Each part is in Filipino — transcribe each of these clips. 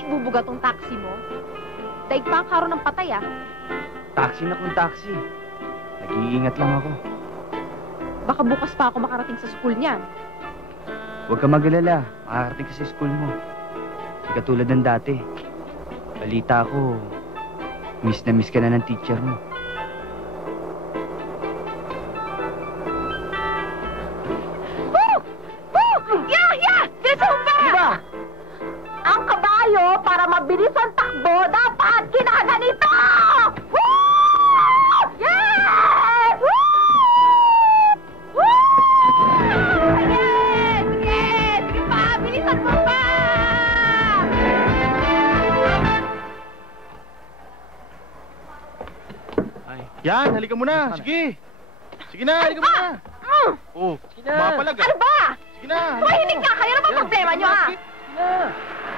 ibubuga tong taxi mo? Daig pa ang karo ng patay, ah. Taxi na kung taxi. Nag-iingat lang ako. Baka bukas pa ako makarating sa school niyan. Huwag ka mag-alala. Makakarating ka sa school mo. Hindi katulad ng dati. Balita ko, miss na miss ka na ng teacher mo. Ang kabayo, para mabilis ang takbo, dapat kinaganito! Woo! Yes! Woo! Woo! Yes! Yes! Sige pa! Bilisan mo pa! Yan, halika mo na. Sige. Sige na, halika mo na. Oh, mapalag ah. Ano ba? Sige na. Mahinig nga kayo. Ano ba problema nyo, ha?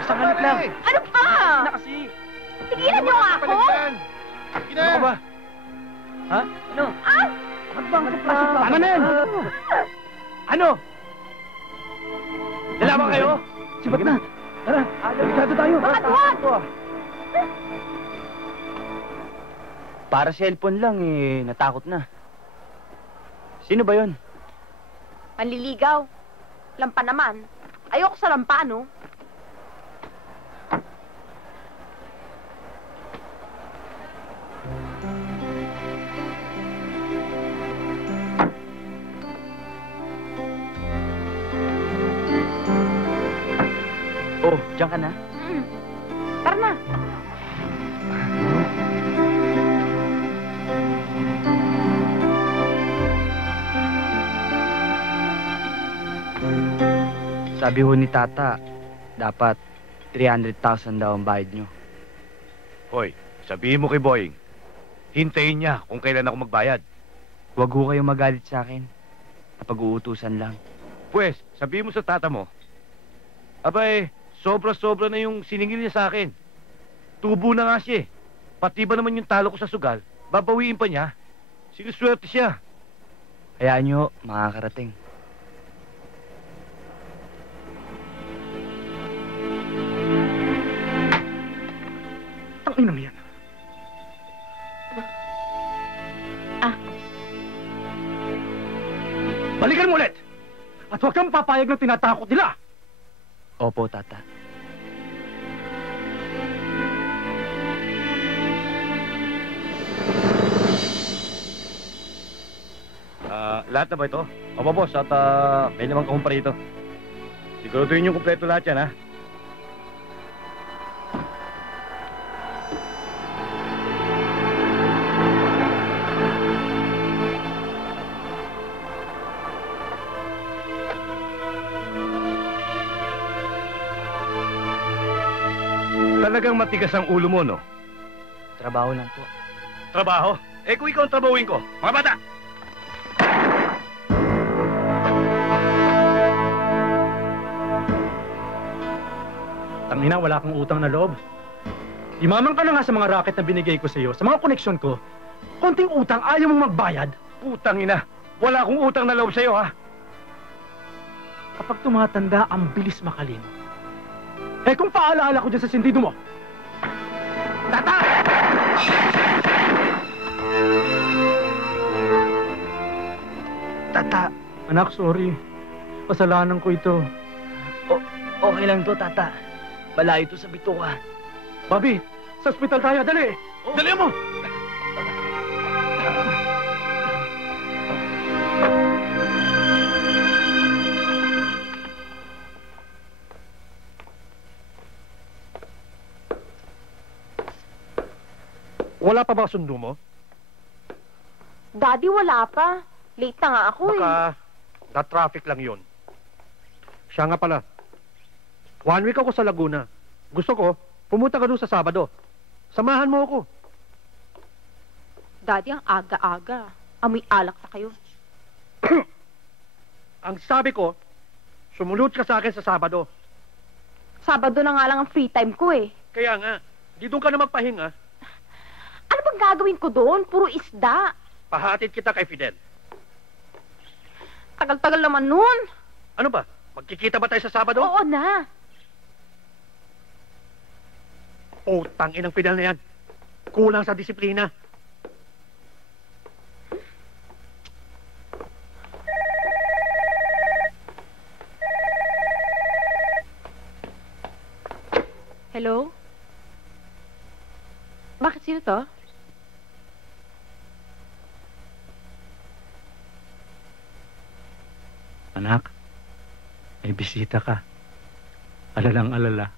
Isang hanap lang. Ano ba? Sige na kasi. Tigilan nyo nga ako? Sige na. Ano ba? Ha? Ano? Ah! Bakit ba ang pasok? Tama na yan! Ano? Dalawa kayo? Sibat na. Tara, delikado tayo. Bakit? Para cellphone lang eh, natakot na. Sino ba yon? Panliligaw. Lampa naman. Ayoko sa lampa, no? Oh, diyan ka na? Tara na. Sabi ho ni Tata, dapat 300,000 daw ang bayad nyo. Hoy, sabihin mo kay Boying, hintayin niya kung kailan ako magbayad. Huwag ho kayong magalit sa akin. Napag-uutusan lang. Pwes, sabihin mo sa tata mo, abay, sobra-sobra na yung siningil niya sa akin. Tubo na nga siya eh. Pati ba naman yung talo ko sa sugal, babawiin pa niya. Sinuswerte siya. Hayaan nyo, makakarating. Tanginang yan. Balikan mo ulit! At huwag kang papayag na tinatakot nila! Opo, Tata. Lahat na ba ito? Opo, boss, at may limang kumpara ito. Siguraduhin yung kumpleto lahat yan, ha? Talagang matigas ang ulo mo, no? Trabaho lang po. Trabaho? Eh, kung ikaw ang trabahuin ko, mga bata! Tangina, wala kang utang na loob. Imaman ka na nga sa mga racket na binigay ko sa iyo, sa mga koneksyon ko. Konting utang, ayaw mong magbayad. Putang ina, wala akong utang na loob sa'yo, ha? Kapag tumatanda, ang bilis makalino. Eh kung paalaala ko dyan sa sindido mo. Tata! Tata! Anak, sorry. Kasalanan ko ito. Okay lang to, Tata. Malayo to sa bituka. Bobby, sa ospital tayo, dali! Dali mo! Wala pa ba sundo mo? Daddy, wala pa. Late na nga ako Baka na-traffic lang yun. Siya nga pala. 1 week ako sa Laguna. Gusto ko, pumunta ka doon sa Sabado. Samahan mo ako. Daddy, ang aga-aga. Amoy alak na kayo. Ang sabi ko, sumunod ka sa akin sa Sabado. Sabado na nga lang ang free time ko eh. Kaya nga, di doon ka na magpahinga. Ano bang gagawin ko doon? Puro isda. Pahatid kita kay Fidel. Tagal-tagal naman nun. Ano ba? Magkikita ba tayo sa Sabado? Oo na. Utang inang Fidel na yan. Kulang sa disiplina. Hello? Bakit sino to? Anak, may bisita ka. Alalang-alala.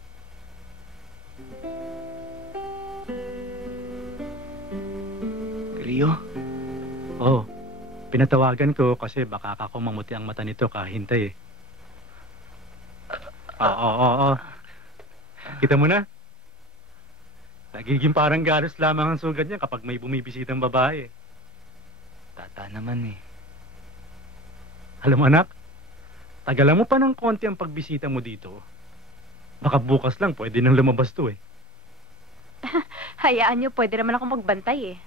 Rio? Oo, pinatawagan ko kasi baka ako mamuti ang mata nito kahintay eh. Oo. Kita mo na? Nagiging parang galos lamang ang sugat niya kapag may bumibisitang babae. Tata naman eh. Alam mo anak, tagalan mo pa ng konti ang pagbisita mo dito. Baka bukas lang pwede nang lumabas to eh. Hayaan nyo, pwede naman ako magbantay eh.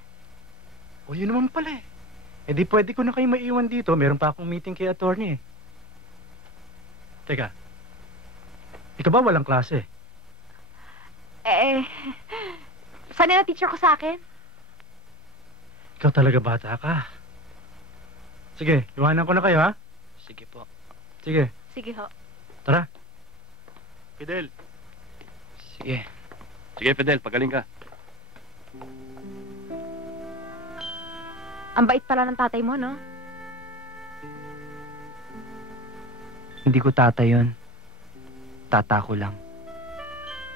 O yun naman pala eh. Eh di pwede ko na kayo maiwan dito. Meron pa akong meeting kay attorney eh. Teka, ikaw ba walang klase? Saan na teacher ko sa akin? Ikaw talaga bata ka. Sige, iwanan ko na kayo ha. Sige po. Sige, Sige ho. tara. Fidel, Sige. Sige, Fidel, pagaling ka. Ang bait pala ng tatay mo, no? Hindi ko tata yun. Tata ko lang.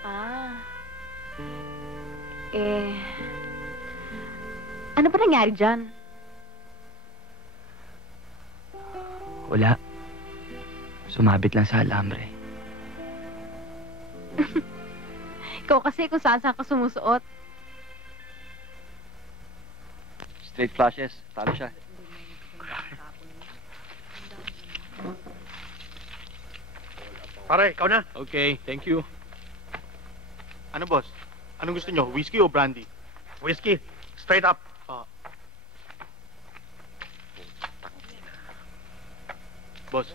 Ah. Ano ba nangyari dyan? Wala. Sumabit lang sa alambre. Ikaw kasi kung saan-saan ka sumusuot. Straight flashes. Talo siya. pare, ikaw na. Okay, thank you. Ano, boss? Anong gusto nyo? Whiskey o brandy? Whiskey. Straight up. Boss,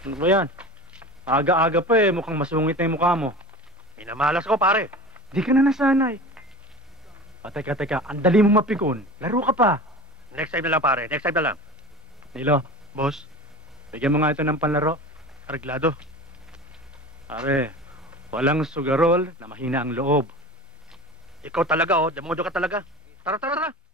Ano ba yan? Aga-aga pa eh. Mukhang masungit na yung mukha mo. Minamalas ko, pare. Di ka na nasanay. Teka. Ang dali mo mapikon. Laro ka pa. Next time na lang, pare. Next time na lang. Nilo, boss, bigyan mo nga ito ng panlaro. arreglado. Pare, walang sugarol na mahina ang loob. Ikaw talaga, oh. Demodo ka talaga. Tara.